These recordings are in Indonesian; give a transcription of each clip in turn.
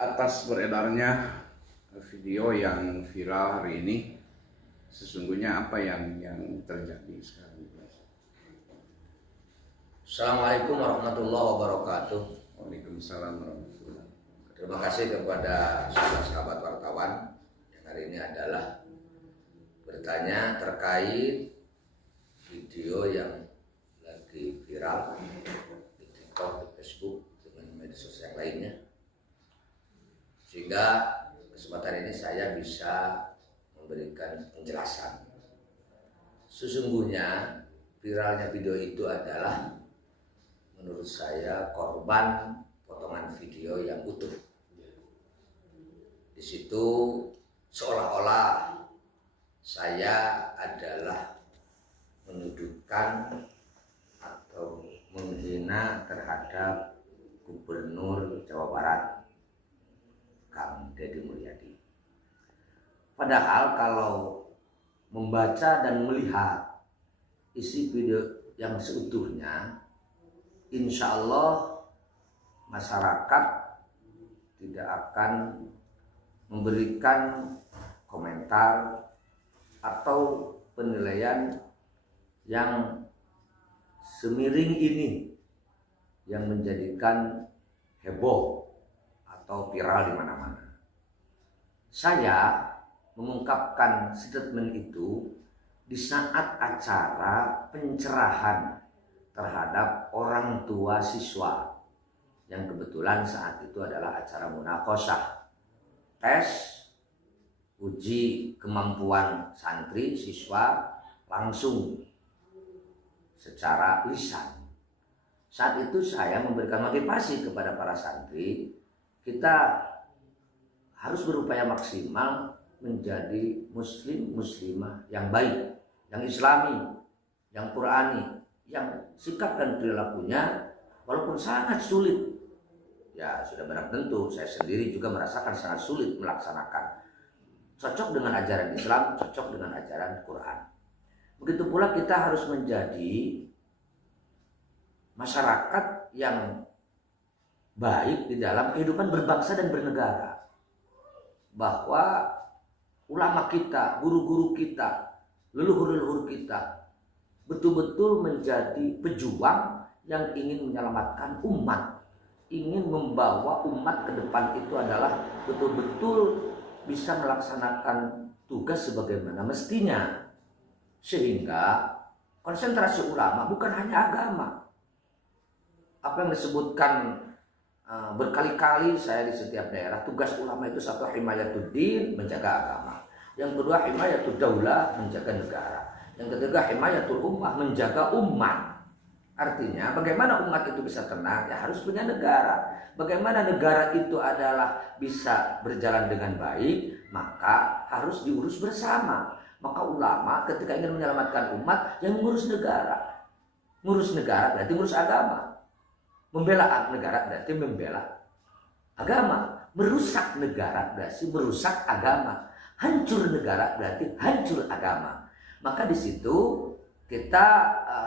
Atas beredarnya video yang viral hari ini, sesungguhnya apa yang terjadi sekarang? Assalamualaikum warahmatullahi wabarakatuh. Waalaikumsalam warahmatullahi wabarakatuh. Terima kasih kepada sahabat wartawan yang hari ini adalah bertanya terkait video yang lagi viral di TikTok, di Facebook, dengan media sosial lainnya. Sehingga kesempatan ini saya bisa memberikan penjelasan. Sesungguhnya viralnya video itu adalah menurut saya korban potongan video yang utuh. Di situ seolah-olah saya adalah menuduhkan atau menghina terhadap Gubernur Jawa Barat, Kang Deddy Mulyadi. Padahal kalau membaca dan melihat isi video yang seutuhnya, insya Allah masyarakat tidak akan memberikan komentar atau penilaian yang semiring ini yang menjadikan heboh atau viral di mana-mana. Saya mengungkapkan statement itu di saat acara pencerahan terhadap orang tua siswa yang kebetulan saat itu adalah acara munaqosyah, tes uji kemampuan santri siswa langsung secara lisan. Saat itu saya memberikan motivasi kepada para santri, kita harus berupaya maksimal menjadi muslim muslimah yang baik, yang islami, yang qurani, yang sikap dan perilakunya walaupun sangat sulit, ya sudah barang tentu saya sendiri juga merasakan sangat sulit melaksanakan, cocok dengan ajaran Islam, cocok dengan ajaran Quran. Begitu pula kita harus menjadi masyarakat yang baik di dalam kehidupan berbangsa dan bernegara. Bahwa ulama kita, guru-guru kita, leluhur-leluhur kita betul-betul menjadi pejuang yang ingin menyelamatkan umat, ingin membawa umat ke depan itu adalah betul-betul bisa melaksanakan tugas sebagaimana mestinya. Sehingga konsentrasi ulama bukan hanya agama. Apa yang disebutkan berkali-kali saya di setiap daerah, tugas ulama itu satu, himayatuddin, menjaga agama. Yang kedua, himayatud daulah, menjaga negara. Yang ketiga, himayatul ummah, menjaga umat. Artinya bagaimana umat itu bisa tenang, ya harus punya negara. Bagaimana negara itu adalah bisa berjalan dengan baik, maka harus diurus bersama. Maka ulama ketika ingin menyelamatkan umat, yang mengurus negara. Ngurus negara berarti ngurus agama. Membela negara berarti membela agama. Merusak negara berarti merusak agama. Hancur negara berarti hancur agama. Maka di situ kita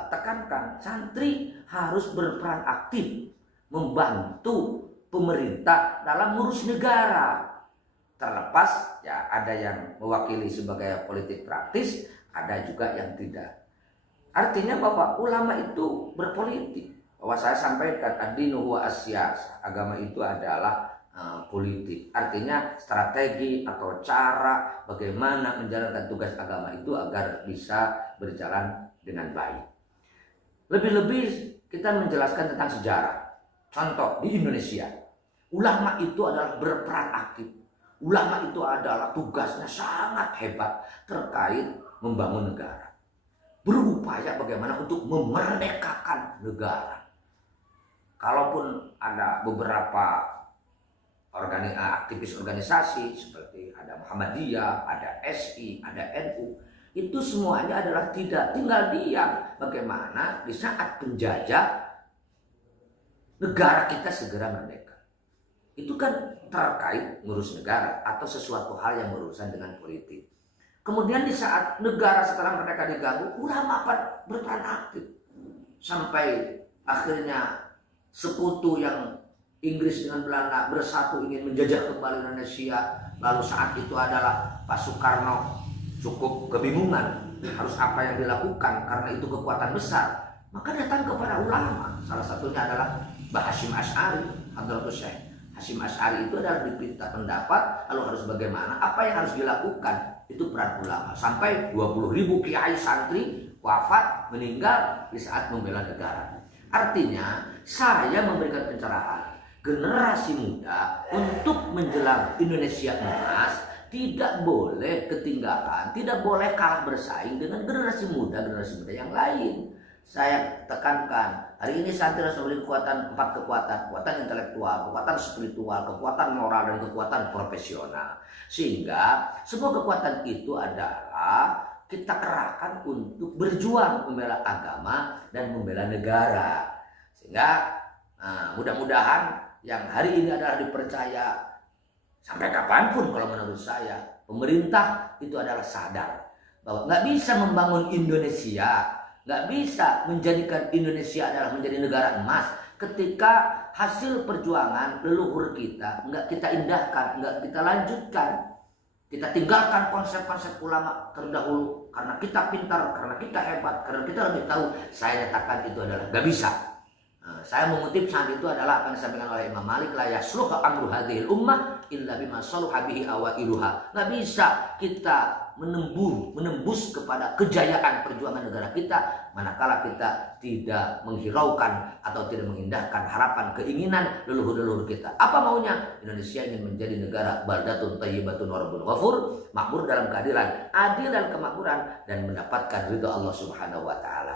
tekankan santri harus berperan aktif membantu pemerintah dalam ngurus negara. Terlepas ya ada yang mewakili sebagai politik praktis, ada juga yang tidak. Artinya bahwa ulama itu berpolitik. Bahwa saya sampaikan ad-dinu huwa as-siyasah, agama itu adalah politik. Artinya strategi atau cara bagaimana menjalankan tugas agama itu agar bisa berjalan dengan baik. Lebih-lebih kita menjelaskan tentang sejarah. Contoh di Indonesia, ulama itu adalah berperan aktif. Ulama itu adalah tugasnya sangat hebat terkait membangun negara. Berupaya bagaimana untuk memerdekakan negara. Kalaupun ada beberapa aktivis organisasi seperti ada Muhammadiyah, ada SI, ada NU, itu semuanya adalah tidak tinggal diam. Bagaimana di saat penjajah negara kita segera merdeka. Itu kan terkait ngurus negara atau sesuatu hal yang berurusan dengan politik. Kemudian di saat negara setelah mereka diganggu, ulama berperan aktif. Sampai akhirnya sekutu yang Inggris dengan Belanda bersatu ingin menjajah kembali Indonesia. Lalu saat itu adalah Pak Soekarno cukup kebingungan harus apa yang dilakukan karena itu kekuatan besar. Maka datang kepada ulama. Salah satunya adalah Mbah Hasyim Asy'ari, Hadratus Syekh Hasyim Asy'ari itu adalah dipinta pendapat lalu harus bagaimana, apa yang harus dilakukan. Itu peran ulama. Sampai 20.000 kiai santri wafat, meninggal di saat membela negara. Artinya saya memberikan pencerahan generasi muda untuk menjelang Indonesia emas tidak boleh ketinggalan, tidak boleh kalah bersaing dengan generasi muda yang lain. Saya tekankan, hari ini santri harus memiliki empat kekuatan intelektual, kekuatan spiritual, kekuatan moral, dan kekuatan profesional. Sehingga semua kekuatan itu adalah kita kerahkan untuk berjuang membela agama dan membela negara. Sehingga mudah-mudahan yang hari ini adalah dipercaya sampai kapanpun, kalau menurut saya pemerintah itu adalah sadar bahwa nggak bisa membangun Indonesia, nggak bisa menjadikan Indonesia adalah menjadi negara emas ketika hasil perjuangan leluhur kita nggak kita indahkan, nggak kita lanjutkan. Kita tinggalkan konsep-konsep ulama terdahulu karena kita pintar, karena kita hebat, karena kita lebih tahu. Saya nyatakan itu adalah nggak bisa. Saya mengutip saat itu adalah apa yang disampaikan oleh Imam Malik, la yasluha amru hadhil ummah illa bima saluha bihi awailuha. Nggak bisa kita menembus kepada kejayaan perjuangan negara kita manakala kita tidak menghiraukan atau tidak mengindahkan harapan keinginan leluhur-leluhur kita. Apa maunya? Indonesia ingin menjadi negara baldatun thayyibatun wa rabbun ghafur, makmur dalam keadilan, adil dan kemakmuran, dan mendapatkan ridha Allah Subhanahu wa taala.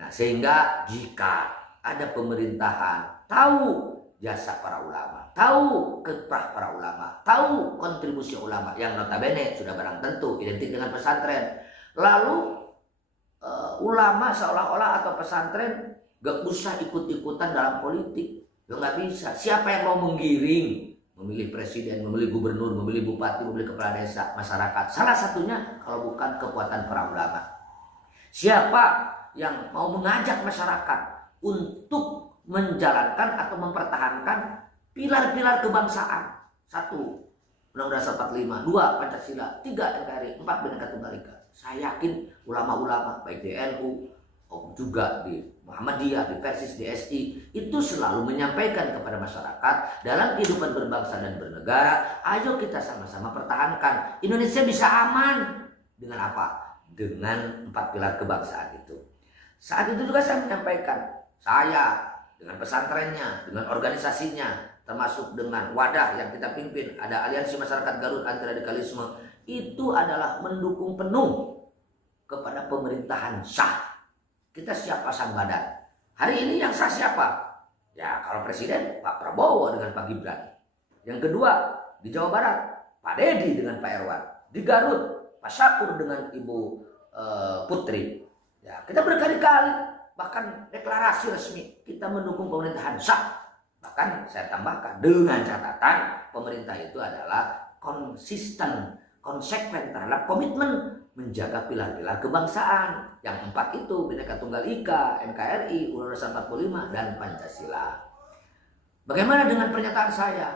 Nah, sehingga jika ada pemerintahan tahu jasa para ulama, tahu kiprah para ulama, tahu kontribusi ulama yang notabene sudah barang tentu identik dengan pesantren. Lalu ulama seolah-olah atau pesantren gak usah ikut-ikutan dalam politik. Ya gak bisa. Siapa yang mau menggiring, memilih presiden, memilih gubernur, memilih bupati, memilih kepala desa, masyarakat? Salah satunya kalau bukan kekuatan para ulama. Siapa yang mau mengajak masyarakat untuk menjalankan atau mempertahankan pilar-pilar kebangsaan? 1. Undang-Undang Dasar 45, 2. Pancasila, 3. NKRI, 4. Bhinneka Tunggal Ika. Saya yakin ulama-ulama baik di NU juga di Muhammadiyah, di Persis, di SI itu selalu menyampaikan kepada masyarakat dalam kehidupan berbangsa dan bernegara, ayo kita sama-sama pertahankan. Indonesia bisa aman dengan apa? Dengan 4 pilar kebangsaan itu. Saat itu juga saya menyampaikan, saya dengan pesantrennya, dengan organisasinya, termasuk dengan wadah yang kita pimpin, ada Aliansi Masyarakat Garut Anti Radikalisme, itu adalah mendukung penuh kepada pemerintahan sah. Kita siap pasang badan. Hari ini yang sah siapa? Ya kalau presiden Pak Prabowo dengan Pak Gibran. Yang kedua di Jawa Barat Pak Dedi dengan Pak Erwan. Di Garut Pak Syapur dengan Ibu Putri. Ya kita berkali-kali bahkan deklarasi resmi kita mendukung pemerintahan sah. Bahkan saya tambahkan dengan catatan pemerintah itu adalah konsisten, konsekuen terhadap komitmen menjaga pilar-pilar kebangsaan. Yang 4 itu Bhinneka Tunggal Ika, NKRI, Undang-Undang Dasar 45, dan Pancasila. Bagaimana dengan pernyataan saya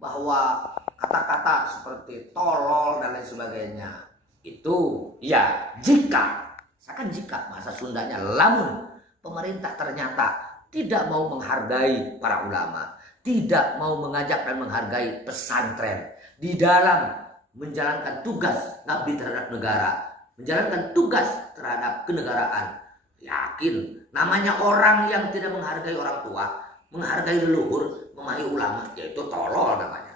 bahwa kata-kata seperti tolol dan lain sebagainya itu ya jika, misalkan jika bahasa Sundanya lamun pemerintah ternyata tidak mau menghargai para ulama, tidak mau mengajak dan menghargai pesantren di dalam menjalankan tugas ngabdi terhadap negara, menjalankan tugas terhadap kenegaraan. Yakin namanya orang yang tidak menghargai orang tua, menghargai leluhur, memahami ulama, yaitu tolol namanya.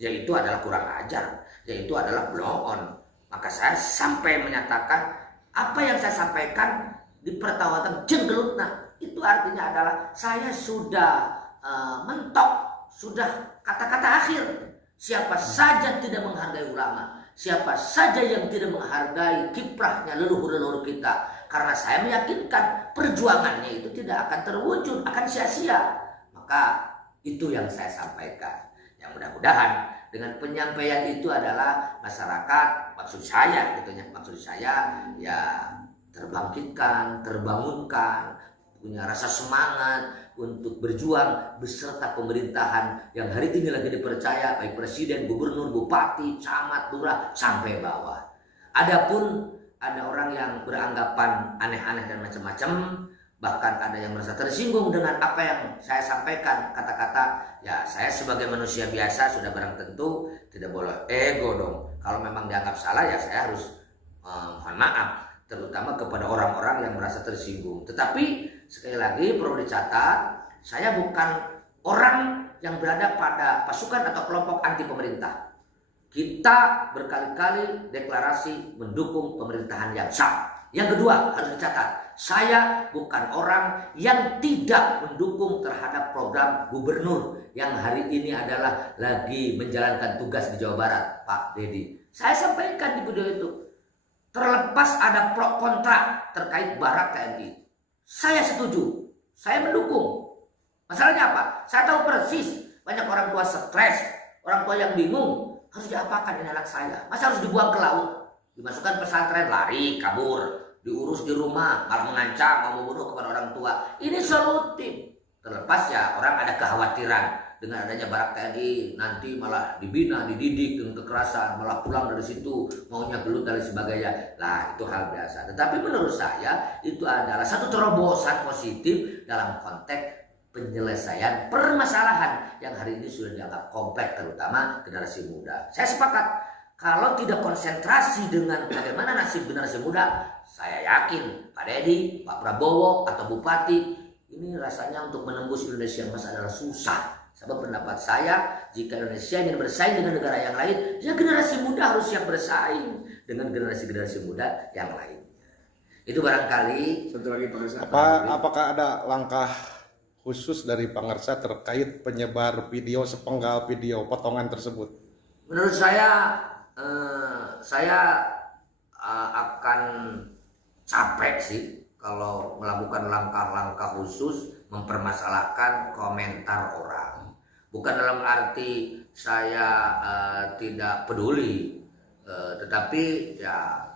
Yaitu adalah kurang ajar, yaitu adalah blow on. Maka saya sampai menyatakan apa yang saya sampaikan di pertawatan jenggelutna itu artinya adalah saya sudah mentok, sudah kata-kata akhir. Siapa saja tidak menghargai ulama, siapa saja yang tidak menghargai kiprahnya leluhur-leluhur kita, karena saya meyakinkan perjuangannya itu tidak akan terwujud, akan sia-sia. Maka itu yang saya sampaikan. Yang mudah-mudahan dengan penyampaian itu adalah masyarakat, maksud saya ya terbangkitkan, terbangunkan, punya rasa semangat untuk berjuang beserta pemerintahan yang hari ini lagi dipercaya, baik presiden, gubernur, bupati, camat, lurah, sampai bawah. Adapun ada orang yang beranggapan aneh-aneh dan macam-macam, bahkan ada yang merasa tersinggung dengan apa yang saya sampaikan, kata-kata, ya saya sebagai manusia biasa sudah barang tentu tidak boleh ego dong. Kalau memang dianggap salah ya saya harus mohon maaf, terutama kepada orang-orang yang merasa tersinggung. Tetapi sekali lagi perlu dicatat, saya bukan orang yang berada pada pasukan atau kelompok anti pemerintah. Kita berkali-kali deklarasi mendukung pemerintahan yang sah. Yang kedua harus dicatat, saya bukan orang yang tidak mendukung terhadap program gubernur yang hari ini adalah lagi menjalankan tugas di Jawa Barat, Pak Dedi. Saya sampaikan di video itu, terlepas ada pro kontra terkait Barak TNI, saya setuju, saya mendukung. Masalahnya apa? Saya tahu persis banyak orang tua stres, orang tua yang bingung, harus diapakan ini anak saya? Masa harus dibuang ke laut? Dimasukkan pesantren, lari, kabur, diurus di rumah, malah mengancam, mau membunuh kepada orang tua. Ini solutif. Terlepas ya orang ada kekhawatiran dengan adanya Barak TNI, nanti malah dibina, dididik dengan kekerasan, malah pulang dari situ maunya gelut dan sebagainya. Lah itu hal biasa. Tetapi menurut saya itu adalah satu terobosan positif dalam konteks penyelesaian permasalahan yang hari ini sudah dianggap kompleks, terutama generasi muda. Saya sepakat, kalau tidak konsentrasi dengan bagaimana nasib generasi muda, saya yakin Pak Dedi, Pak Prabowo, atau Bupati, ini rasanya untuk menembus Indonesia emas adalah susah. Sebab pendapat saya, jika Indonesia ingin bersaing dengan negara yang lain, ya generasi muda harus siap bersaing dengan generasi-generasi muda yang lainnya. Itu barangkali. Satu lagi Pak, apakah ada langkah khusus dari Pangersa terkait penyebar video sepenggal video potongan tersebut? Menurut saya akan capek sih kalau melakukan langkah-langkah khusus mempermasalahkan komentar orang. Bukan dalam arti saya tidak peduli, tetapi ya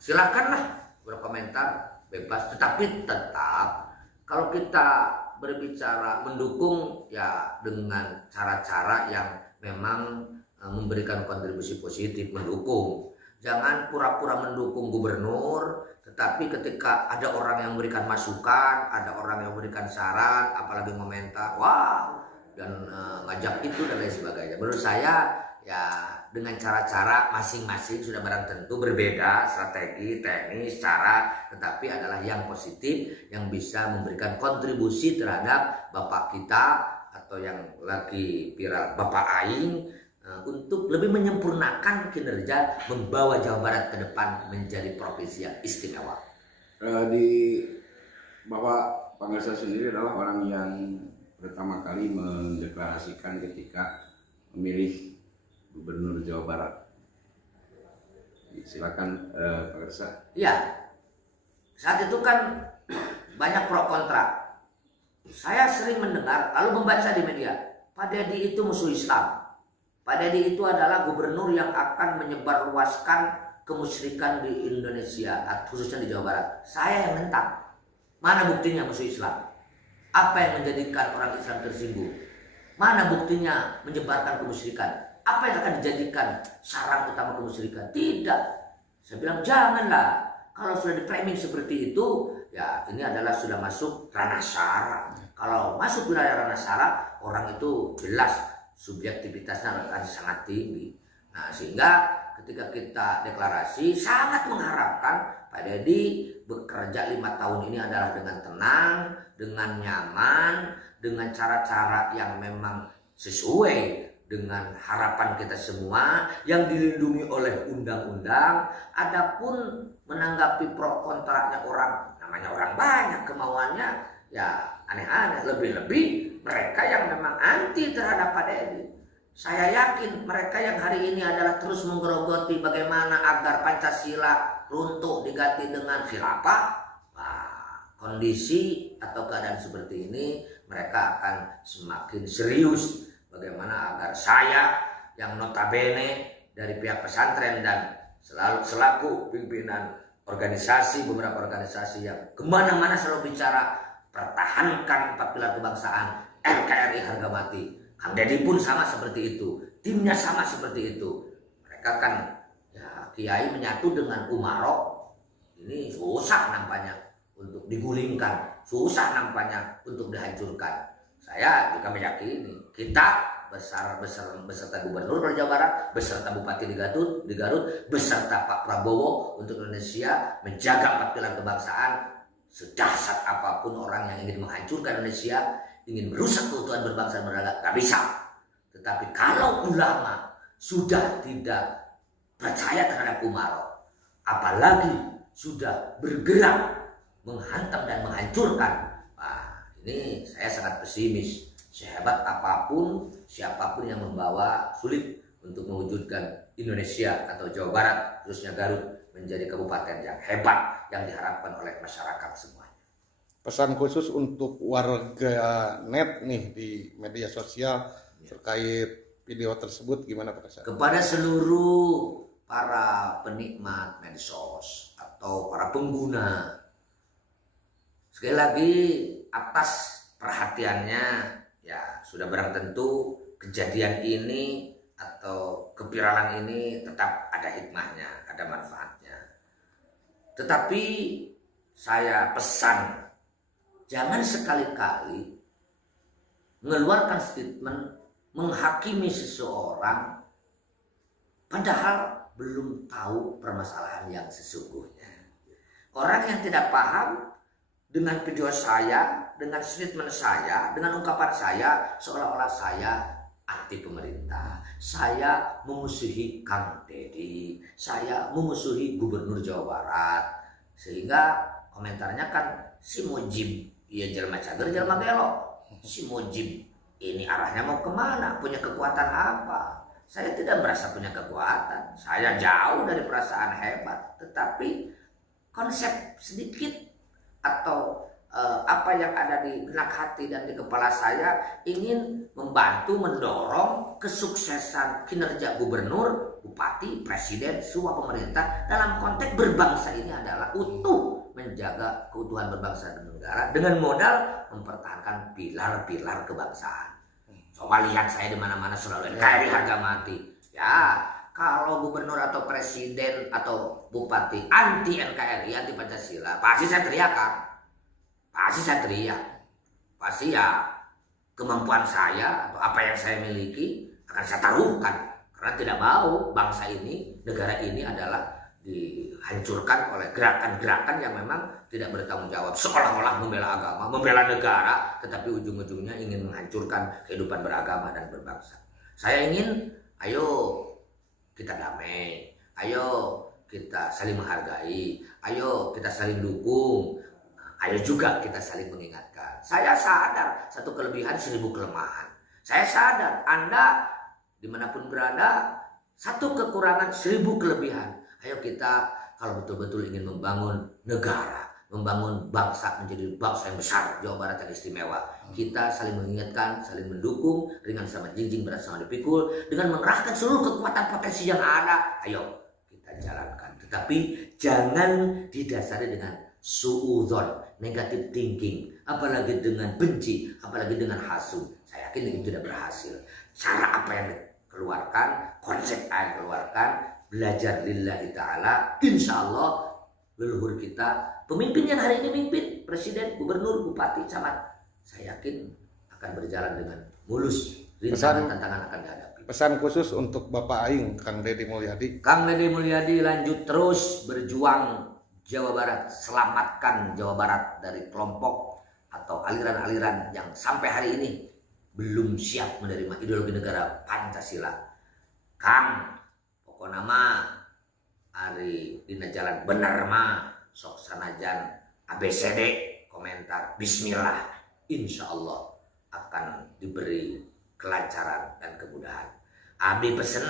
silakanlah berkomentar bebas. Tetapi tetap kalau kita berbicara mendukung ya dengan cara-cara yang memang memberikan kontribusi positif, mendukung. Jangan pura-pura mendukung gubernur, tetapi ketika ada orang yang memberikan masukan, ada orang yang memberikan saran, apalagi komentar, wah, dan ngajak itu dan lain sebagainya. Menurut saya ya dengan cara-cara masing-masing sudah barang tentu berbeda, strategi, teknis, cara, tetapi adalah yang positif yang bisa memberikan kontribusi terhadap Bapak kita atau yang lagi viral Bapak Aing untuk lebih menyempurnakan kinerja membawa Jawa Barat ke depan menjadi provinsi yang istimewa. Di Bapak Pangersa sendiri adalah orang yang pertama kali mendeklarasikan ketika memilih Gubernur Jawa Barat. Silakan Pak Gersa. Ya, saat itu kan banyak pro kontra. Saya sering mendengar lalu membaca di media, Pak Dedi itu musuh Islam. Pak Dedi itu adalah gubernur yang akan menyebarluaskan kemusyrikan di Indonesia, khususnya di Jawa Barat. Saya yang nentang. Mana buktinya musuh Islam? Apa yang menjadikan orang Islam tersinggung? Mana buktinya menyebarkan kemusyrikan? Apa yang akan dijadikan sarang utama kemusyrikan? Tidak. Saya bilang janganlah. Kalau sudah di framing seperti itu, ya ini adalah sudah masuk ranah sara. Kalau masuk wilayah ranah sara, orang itu jelas subjektivitasnya akan sangat tinggi. Nah, sehingga ketika kita deklarasi sangat mengharapkan Pak Dedi bekerja 5 tahun ini adalah dengan tenang, dengan nyaman, dengan cara-cara yang memang sesuai dengan harapan kita semua, yang dilindungi oleh undang-undang. Adapun menanggapi pro kontranya orang, namanya orang banyak kemauannya, ya aneh-aneh. Lebih-lebih mereka yang memang anti terhadap Pak Dedi. Saya yakin mereka yang hari ini adalah terus menggerogoti bagaimana agar Pancasila runtuh diganti dengan khilafah. Nah, kondisi atau keadaan seperti ini mereka akan semakin serius bagaimana agar saya yang notabene dari pihak pesantren dan selaku pimpinan organisasi, beberapa organisasi yang kemana-mana selalu bicara pertahankan 4 pilar kebangsaan, NKRI harga mati. Kang Deddy pun sama seperti itu, timnya sama seperti itu. Mereka kan ya kiai menyatu dengan umarok, ini susah nampaknya untuk digulingkan, susah nampaknya untuk dihancurkan. Saya juga meyakini kita beserta Gubernur Jawa Barat, beserta Bupati di Garut, beserta Pak Prabowo untuk Indonesia menjaga 4 pilar kebangsaan. Sedahsyat apapun orang yang ingin menghancurkan Indonesia, ingin merusak keutuhan berbangsa dan bernegara, gak bisa. Tetapi kalau ulama sudah tidak percaya terhadap umarok, apalagi sudah bergerak menghantam dan menghancurkan, ini saya sangat pesimis. Sehebat apapun, siapapun yang membawa, sulit untuk mewujudkan Indonesia atau Jawa Barat, khususnya Garut, menjadi kabupaten yang hebat yang diharapkan oleh masyarakat semuanya. Pesan khusus untuk warga net nih di media sosial terkait video tersebut gimana Pak Kasar? Kepada seluruh para penikmat medsos atau para pengguna, sekali lagi atas perhatiannya, ya sudah barang tentu kejadian ini atau keviralan ini tetap ada hikmahnya, ada manfaatnya. Tetapi saya pesan, jangan sekali-kali mengeluarkan statement menghakimi seseorang padahal belum tahu permasalahan yang sesungguhnya. Orang yang tidak paham dengan video saya, dengan statement saya, dengan ungkapan saya, seolah-olah saya anti pemerintah, saya memusuhi Kang Deddy, saya memusuhi Gubernur Jawa Barat, sehingga komentarnya kan si Mujib, iya jelma cager, jelma belok, si Mujib ini arahnya mau kemana, punya kekuatan apa? Saya tidak merasa punya kekuatan, saya jauh dari perasaan hebat, tetapi konsep sedikit atau apa yang ada di benak hati dan di kepala saya ingin membantu mendorong kesuksesan kinerja gubernur, bupati, presiden, semua pemerintah dalam konteks berbangsa ini adalah utuh menjaga keutuhan berbangsa dan negara dengan modal mempertahankan pilar-pilar kebangsaan. Coba lihat saya di mana-mana selalu NKRI harga mati. Ya, kalau gubernur atau presiden atau bupati anti NKRI, anti Pancasila, pasti saya teriak kan? Pasti saya teriak. Pasti ya kemampuan saya atau apa yang saya miliki akan saya taruhkan. Karena tidak mau bangsa ini, negara ini adalah dihancurkan oleh gerakan-gerakan yang memang tidak bertanggung jawab. Seolah-olah membela agama, membela negara, tetapi ujung-ujungnya ingin menghancurkan kehidupan beragama dan berbangsa. Saya ingin, ayo kita damai, ayo kita saling menghargai, ayo kita saling dukung, ayo juga kita saling mengingatkan. Saya sadar satu kelebihan 1000 kelemahan. Saya sadar Anda dimanapun berada satu kekurangan 1000 kelebihan. Ayo kita kalau betul-betul ingin membangun negara, membangun bangsa menjadi bangsa yang besar, Jawa Barat yang istimewa, kita saling mengingatkan, saling mendukung, ringan sama jinjing, berat sama dipikul, dengan mengerahkan seluruh kekuatan potensi yang ada. Ayo kita jalankan. Tetapi jangan didasari dengan suudzon, negative thinking, apalagi dengan benci, apalagi dengan hasud. Saya yakin itu tidak berhasil. Cara apa yang dikeluarkan, konsep yang dikeluarkan, belajar lillahi ta'ala, insya Allah leluhur kita, pemimpin yang hari ini mimpin, presiden, gubernur, bupati, camat, saya yakin akan berjalan dengan mulus. Rintangan tantangan akan dihadapi. Pesan khusus untuk Bapak Aing, Kang Deddy Mulyadi. Kang Deddy Mulyadi lanjut terus berjuang Jawa Barat, selamatkan Jawa Barat dari kelompok atau aliran-aliran yang sampai hari ini belum siap menerima ideologi negara Pancasila. Kang, pokoknya mah hari dina jalan bener mah sok sanajan ABCD komentar bismillah, insya Allah akan diberi kelancaran dan kemudahan. Abi pesen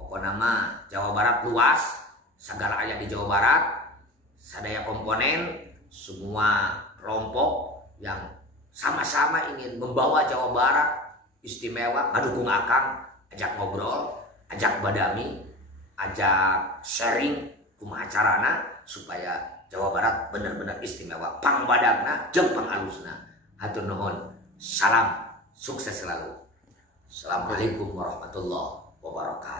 pokoknya mah Jawa Barat luas, segala ayat di Jawa Barat, sadaya komponen, semua kelompok yang sama-sama ingin membawa Jawa Barat istimewa, ngadukung akang, ajak ngobrol, ajak badami, ajak sharing kumaha carana supaya Jawa Barat benar-benar istimewa. Pang badagna jeung pang alusna. Hatur nuhun. Salam sukses selalu. Assalamualaikum warahmatullahi wabarakatuh.